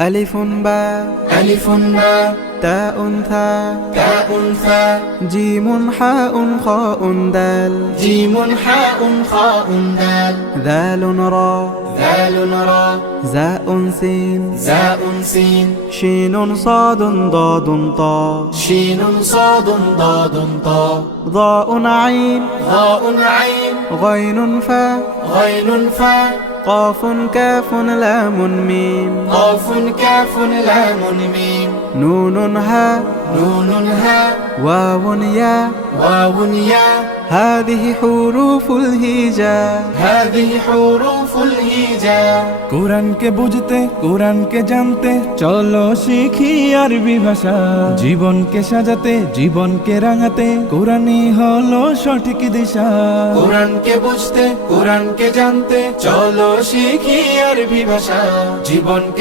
ألف باء ألف باء تاء ثاء تاء ثاء جيم حاء خاء دال جيم حاء خاء دال ذال راء ذال راء زاء سين زاء سين شين صاد ضاد طاء شين صاد ضاد طاء ضاء عين ضاء عين غين فاء غين فاء قاف كاف لام ميم قاف كاف لام ميم نون هاء نون هاء واو ياء واو ياء هذه حروف الهجاء هذه حروف الهجاء কোরআনকে বুঝতে কোরআনকে জানতে চলো শিখি আরবি ভাষা জীবনকে সাজাতে জীবনকে রাঙাতে কোরআনই হলো সঠিক দিশা কোরআনকে বুঝতে কোরআনকে জানতে চলো শিখি আরবি ভাষা জীবনকে